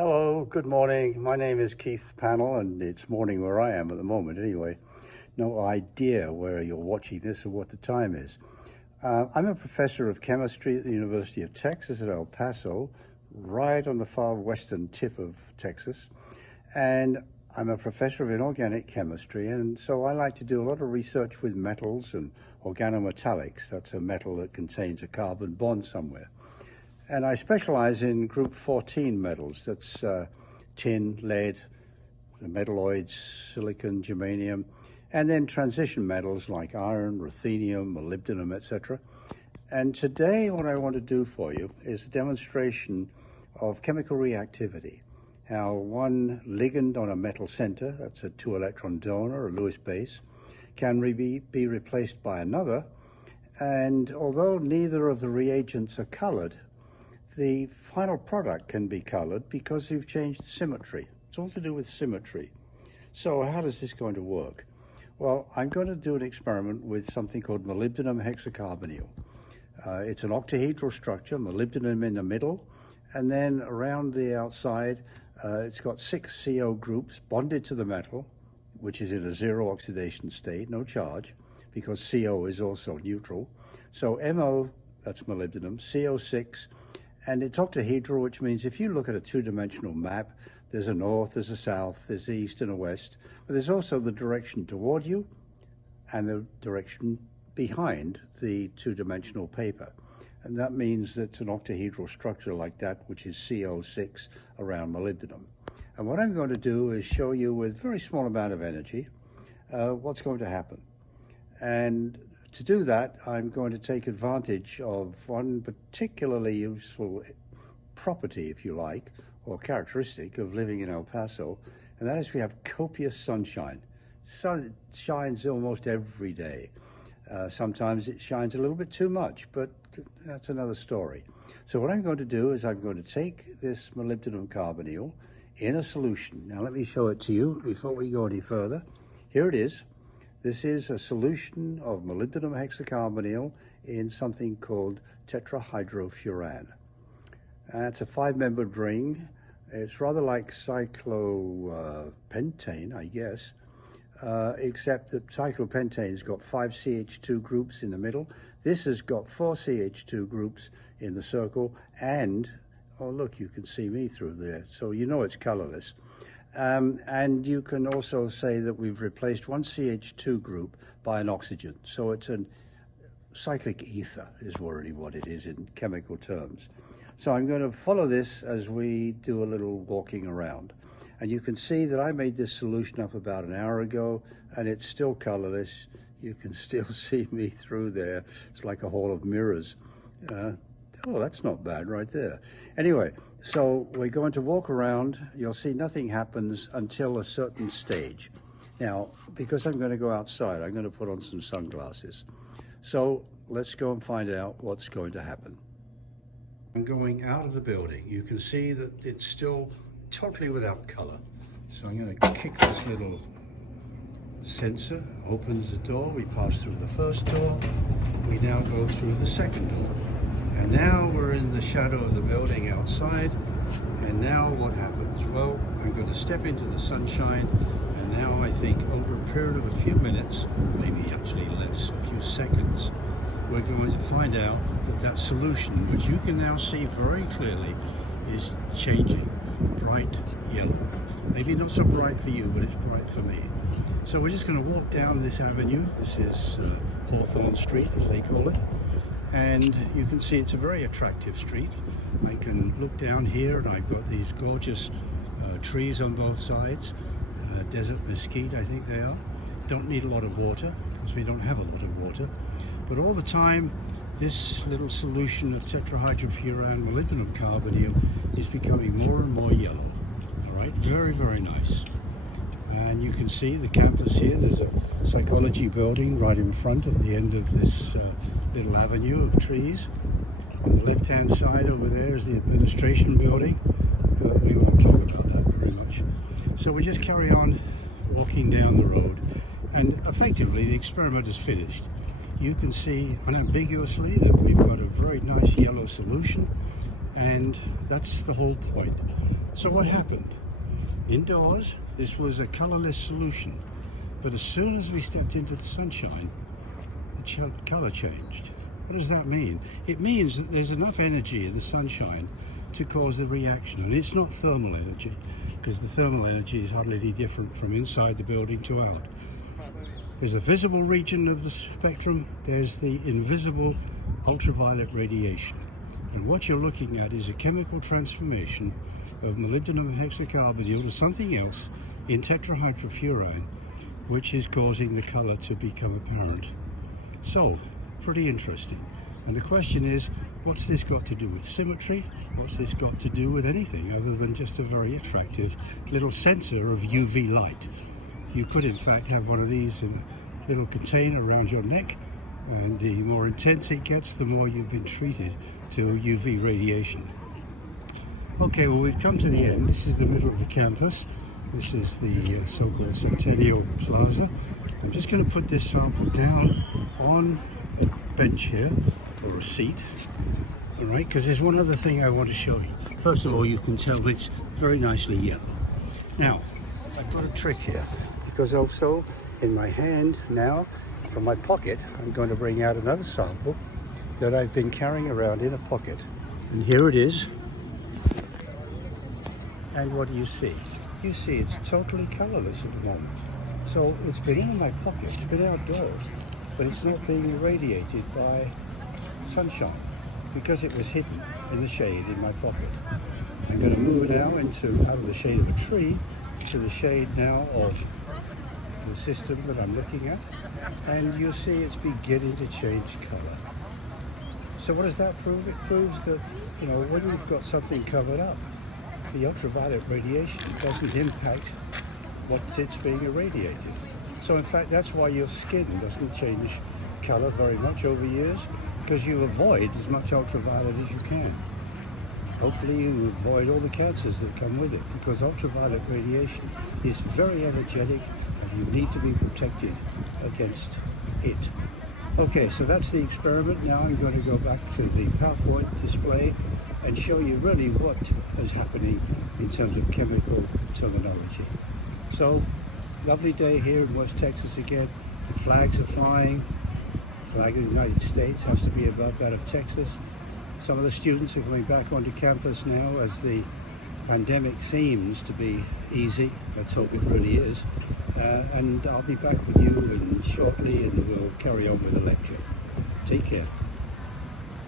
Hello, good morning. My name is Keith Pannell, and it's morning where I am at the moment anyway. No idea where you're watching this or what the time is. I'm a professor of chemistry at the University of Texas at El Paso, right on the far western tip of Texas. And I'm a professor of inorganic chemistry, and so I like to do a lot of research with metals and organometallics. That's a metal that contains a carbon bond somewhere. And I specialize in group 14 metals. That's tin, lead, the metalloids, silicon, germanium, and then transition metals like iron, ruthenium, molybdenum, etc. And today what I want to do for you is a demonstration of chemical reactivity. How one ligand on a metal center, that's a 2-electron donor, a Lewis base, can be replaced by another. And although neither of the reagents are colored, the final product can be colored because you've changed symmetry. It's all to do with symmetry. So how is this going to work? Well, I'm going to do an experiment with something called molybdenum hexacarbonyl. It's an octahedral structure, molybdenum in the middle, and then around the outside, it's got 6 CO groups bonded to the metal, which is in a zero oxidation state, no charge, because CO is also neutral. So MO, that's molybdenum, CO6, and it's octahedral, which means if you look at a two-dimensional map, there's a north, there's a south, there's the east and a west, but there's also the direction toward you and the direction behind the two-dimensional paper. And that means that it's an octahedral structure like that, which is CO6 around molybdenum. And what I'm going to do is show you with a very small amount of energy what's going to happen. And to do that, I'm going to take advantage of one particularly useful property, if you like, or characteristic of living in El Paso, and that is we have copious sunshine. Sun shines almost every day. Sometimes it shines a little bit too much, but that's another story. So what I'm going to do is I'm going to take this molybdenum carbonyl in a solution. Now let me show it to you before we go any further. Here it is. This is a solution of molybdenum hexacarbonyl in something called tetrahydrofuran. It's a 5-membered ring. It's rather like cyclopentane, I guess, except that cyclopentane's got 5 CH2 groups in the middle. This has got 4 CH2 groups in the circle, and, oh look, you can see me through there, so you know it's colorless. And you can also say that we've replaced 1 CH2 group by an oxygen. So it's a cyclic ether is really what it is in chemical terms. So I'm going to follow this as we do a little walking around. And you can see that I made this solution up about an hour ago, and it's still colorless. You can still see me through there. It's like a hall of mirrors. Oh, that's not bad right there. Anyway, so we're going to walk around. You'll see nothing happens until a certain stage. Now, because I'm going to go outside, I'm going to put on some sunglasses. So let's go and find out what's going to happen. I'm going out of the building. You can see that it's still totally without color. So I'm going to kick this little sensor, opens the door. We pass through the first door. We now go through the second door. And now we're in the shadow of the building outside. And now what happens? Well, I'm going to step into the sunshine. And now I think over a period of a few minutes, maybe actually less, a few seconds, we're going to find out that that solution, which you can now see very clearly, is changing bright yellow. Maybe not so bright for you, but it's bright for me. So we're just going to walk down this avenue. This is Hawthorne Street, as they call it. And you can see it's a very attractive street. I can look down here and I've got these gorgeous trees on both sides. Desert mesquite, I think they are. Don't need a lot of water because we don't have a lot of water. But all the time, this little solution of tetrahydrofuran molybdenum carbonyl is becoming more and more yellow. All right, very, very nice. And you can see the campus here. There's a psychology building right in front at the end of this little avenue of trees. On the left-hand side over there is the administration building, but we won't talk about that very much. So we just carry on walking down the road, and effectively the experiment is finished. You can see unambiguously that we've got a very nice yellow solution, And that's the whole point. So what happened? Indoors, this was a colorless solution. But as soon as we stepped into the sunshine, the color changed. What does that mean? It means that there's enough energy in the sunshine to cause the reaction. And it's not thermal energy, because the thermal energy is hardly any different from inside the building to out. There's the visible region of the spectrum, there's the invisible ultraviolet radiation. And what you're looking at is a chemical transformation of molybdenum hexacarbonyl to something else in tetrahydrofuran, which is causing the color to become apparent. So, pretty interesting. And the question is, what's this got to do with symmetry? What's this got to do with anything other than just a very attractive little sensor of UV light? You could in fact have one of these in a little container around your neck, and the more intense it gets, the more you've been treated to UV radiation. Okay, well, we've come to the end. This is the middle of the campus. This is the so-called Centennial Plaza. I'm just going to put this sample down on a bench here, or a seat, all right, because there's one other thing I want to show you. First of all, you can tell it's very nicely yellow. Now, I've got a trick here, because also in my hand now, from my pocket, I'm going to bring out another sample that I've been carrying around in a pocket. And here it is. And what do you see? You see it's totally colorless at the moment. So it's been in my pocket, it's been outdoors, but it's not being irradiated by sunshine because it was hidden in the shade in my pocket. I'm going to move it now out of the shade of a tree to the shade now of the system that I'm looking at, and you'll see it's beginning to change color. So what does that prove? It proves that, you know, when you've got something covered up, the ultraviolet radiation doesn't impact what it's being irradiated. So in fact, that's why your skin doesn't change color very much over years, because you avoid as much ultraviolet as you can. Hopefully you avoid all the cancers that come with it, because ultraviolet radiation is very energetic and you need to be protected against it. Okay, so that's the experiment. Now I'm going to go back to the PowerPoint display and show you really what is happening in terms of chemical terminology. So, lovely day here in West Texas again. The flags are flying. The flag of the United States has to be above that of Texas. Some of the students are coming back onto campus now as the pandemic seems to be easy. Let's hope it really is. And I'll be back with you shortly, and we'll carry on with the lecture. Take care.